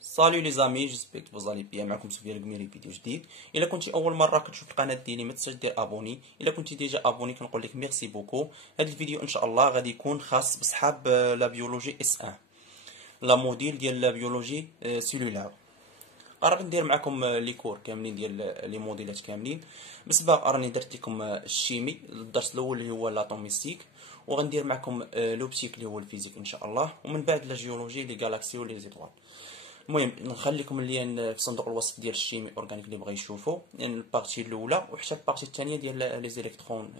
سالو لي زامي، جيسبيك فوز الي بيان. معكم سفيان القميري فيديو جديد. الا كنتي اول مره كتشوف القناه ديالي ما تنساش دير ابوني. الا كنتي ديجا ابوني كنقول لك ميرسي بوكو. هذا الفيديو ان شاء الله غادي يكون خاص بصحاب لا بيولوجي اس 1، لا موديل ديال لا بيولوجي سيلولار. راني ندير معكم لي كور كاملين ديال لي موديلات كاملين. بالسبق راني درت لكم الشيمي الدرس الاول اللي هو لاتوميستيك، وغندير معكم لوبتيك اللي هو الفيزيك ان شاء الله، ومن بعد لا جيولوجي لي غالاكسي ولي زيطوال. المهم نخليكم اللين في صندوق الوصف ديال الشيمي اورغانيك اللي بغى يشوفوا، يعني البارتي الاولى وحتى البارتي الثانيه ديال لي زيليكترون،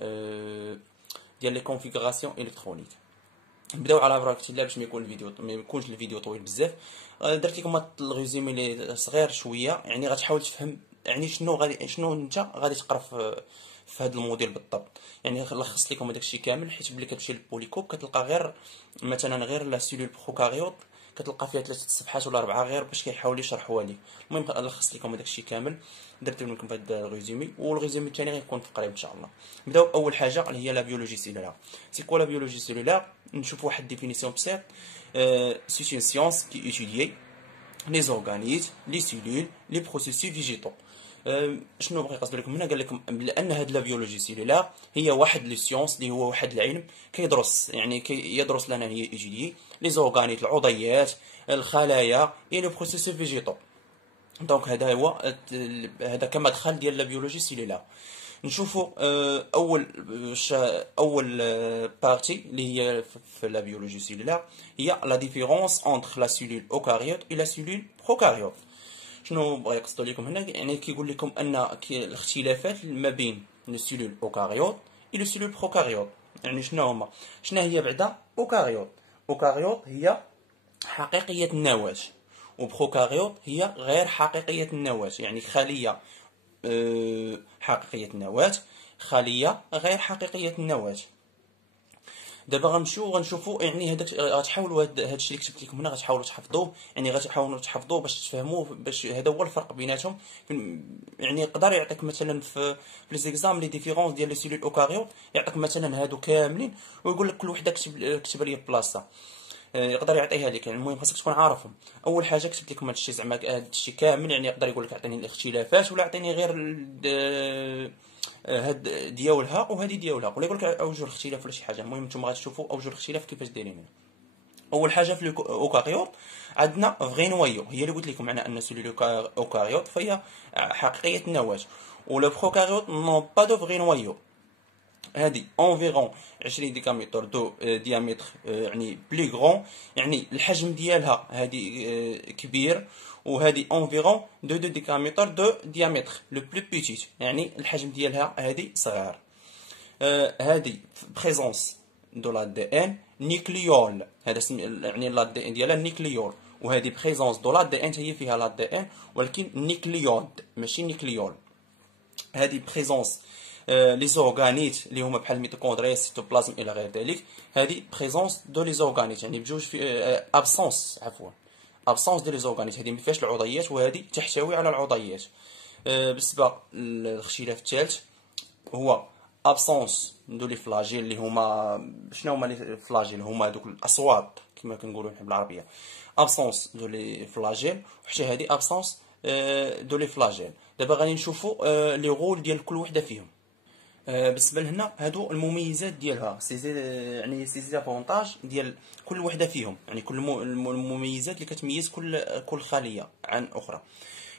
ديال لي كونفيغوراسيون الكترونيك. نبداو على بركه الله باش ما يكونش الفيديو طويل بزاف. درت لكم الريزومي اللي صغير شويه، يعني غتحاول تفهم يعني شنو انت غادي تقرا في هذا الموديل بالضبط. يعني لخصت لكم هذاك الشيء كامل، حيت ملي كتمشي للبوليكوب كتلقى غير مثلا غير لا سيلول بروكاريوت كتلقى فيها 3 صفحات ولا 4 غير باش كيحاولوا يشرحوها لك. المهم لخصت لكم هذاك الشيء كامل، درت لكم في هذا الريزومي، والريزومي الثاني غيكون في قريب ان شاء الله. نبداو اول حاجه اللي هي لا بيولوجي سيلولار. سي كوا لا بيولوجي سيلولار؟ نشوف واحد ديفينيسيون بسيط. سي اون سيونس كي ايتوديي لي زورغانيزم لي سيلول لي بروسيسوس فيجيتو. شنو بغى يقصد لكم هنا؟ قال لكم لان هاد لا بيولوجي سيلولار هي واحد لي سيونس اللي هو واحد العلم كيدرس، يعني يدرس لنا هي ايتوديي لي زورغانيت العضيات الخلايا اي لي بروسيسوس فيجيتو. دونك هذا كمدخل ديال لا بيولوجي سيلولار. نشوفوا اول بارتي اللي هي في لا بيولوجي سيلولار هي لا ديفيرونس انتر لا سيلول اوكاريوت و لا سيلول بروكاريوت. شنو بغا يقصدوا لكم هنا؟ يعني كيقول لكم ان الاختلافات ما بين السيلول اوكاريوت و لو سيلول بروكاريوت. يعني شنو هي بعدا اوكاريوت؟ اوكاريوت هي حقيقيه النواه، وبروكاريوت هي غير حقيقيه النواه. يعني خليه حقيقيه النواه، خليه غير حقيقيه النواه. دابا غنشوفوا يعني هذاك غتحاولوا هذا الشيء اللي كتبت لكم هنا غتحاولوا تحفظوه، يعني غتحاولوا تحفظوه باش تفهموه، باش هذا هو الفرق بيناتهم. يعني يقدر يعطيك مثلا في لي زيكزام لي ديفيرونس ديال لي سيلول اوكاريوت، يعطيك مثلا هادو كاملين ويقول لك كل وحده كتب لي بلاصه. يقدر يعطيها لك. يعني المهم خاصك تكون عارفهم. اول حاجه كتبت لكم هذا الشيء زعما هذا الشيء كامل، يعني يقدر يقول لك اعطيني الاختلافات ولا اعطيني غير هاد ديالها وهذه ديالها، ولا يقول لك اوجه الاختلاف ولا شي حاجه. المهم نتوما غتشوفوا اوجه الاختلاف كيفاش دايرين. اول حاجه في الاوكاريوت عندنا فغي نوايو، هي اللي قلت لكم معناها ان سيلول اوكاريوت فهي حقيقيه النواه، ولا بروكاريوت نون با دو فغي نوايو. هذه انفيرون 20 ديكامتر دو ديامتر، يعني بلي غرون، يعني الحجم ديالها هذه كبير، وهذه انفيرون 2 ديكامتر دو ديامتر لو بلو بيتيت، يعني الحجم ديالها هذه صغير. هذه بريزونس دو لا دي ان نيكليول، هذا يعني لا دي ان ديالها نيكليول، وهذه بريزونس دو لا دي ان هي فيها لا دي ان ولكن نيكليود ماشي نيكليول. هذه بريزونس لي زورغانيت اللي هما بحال الميتوكوندريا السيتوبلازم الى غير ذلك. هذه بريزونس دو لي زورغانيت، يعني بجوج في ابسونس، عفوا ابسونس دو لي زورغانيت. هذه ما فيهاش العضيات وهذه تحتوي على العضيات. بالنسبه للاختلاف الثالث هو ابسونس دو لي فلاجيل، اللي هما شنو هما لي فلاجيل؟ هما دوك الاصوات كما كنقولوا حنا بالعربيه. ابسونس دو لي فلاجيل، وحتى هذه ابسونس دو لي فلاجيل. دابا غادي نشوفوا لي غول ديال كل وحده فيهم. بالنسبه لهنا هادو المميزات ديالها، يعني سي زافونتاج ديال كل وحده فيهم، يعني كل المميزات اللي كتميز كل خليه عن اخرى.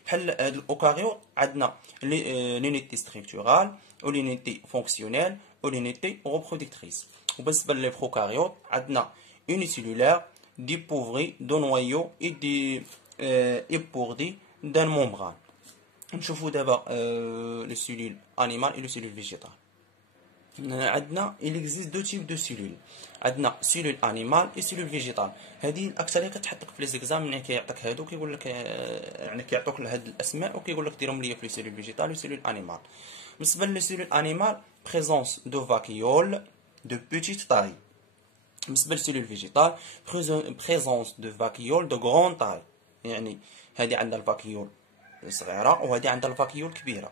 بحال هاد الاوكاريوت عندنا لونيتي ستركتورال ولونيتي فونكسيونيل ولونيتي ريبرودكتريس. وبالنسبه للبروكاريوت عندنا اونيسيلولار ديبوفري دو نوايو اي دي ايبوردي دان ممبران. نشوفوا دابا لو سيلول انيمال اي لو سيلول فيجيتال. عندنا il existe deux types de cellules. عندنا سيلول انيمال اي سيلول فيجيتال. هذه الاكثريه كتحطك في لي زيكزام، يعني كيعطيك هادو كيقول لك يعني كيعطوك هاد الاسماء وكيقول لك ديرهم ليا في لي سيلول فيجيتال و سيلول انيمال. بالنسبه للسيلول انيمال بريزونس دو فاكيول دو بيتيت تاي. بالنسبه للسيلول فيجيتال بريزونس دو فاكيول دو غرون تاي، يعني هذه عندها الفاكيول صغيره وهذه عندها الفاكيول كبيره.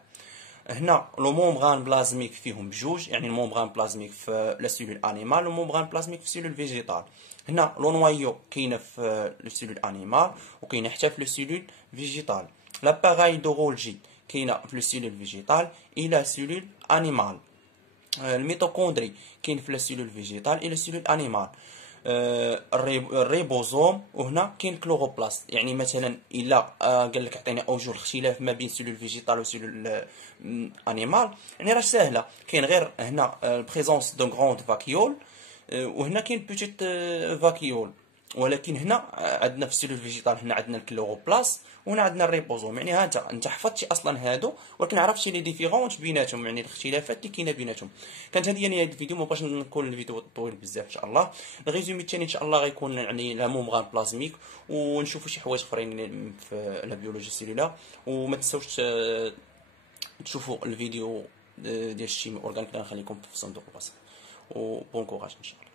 هنا لو مومبران بلازميك فيهم بجوج، يعني المومبران بلازميك في لا سيلول انيمال والمومبران بلازميك في سيلول فيجيتال. هنا لو نوايو كاينه في لو سيلول انيمال وكاينه حتى في لو سيلول فيجيتال. لاباغاي دو غولجي كاينه في لو سيلول فيجيتال الى سيلول انيمال. الميتوكوندري كاين في لا سيلول فيجيتال الى سيلول انيمال. الريبوزوم، وهنا كاين كلوروبلاست. يعني مثلا الا قال لك عطيني اوجه الاختلاف ما بين سيلول فيجيتال وسيلول انيمال، يعني راه ساهله. كاين غير هنا بريزونس دو غروند فاكيول، وهنا كاين بوتيت فاكيول. ولكن هنا عندنا في السيلول فيجيتال هنا عندنا الكلوروبلاست وهنا عندنا الريبوزوم. يعني ها انت حفظتي اصلا هادو، ولكن عرفتي لي ديفيرونس بيناتهم، يعني الاختلافات اللي كاينه بيناتهم. كانت هذه يعني هذا الفيديو، ما بغاش نكون الفيديو طويل بزاف ان شاء الله. الريزومي الثاني ان شاء الله غيكون يعني لا مومبران بلازميك، ونشوفوا شي حوايج اخرين في لا بيولوجي السيلولار. وما تنساوش تشوفوا الفيديو ديال الشيمي اورغانيك اللي غنخليكم في صندوق الوصف. وبون كوراج ان شاء الله.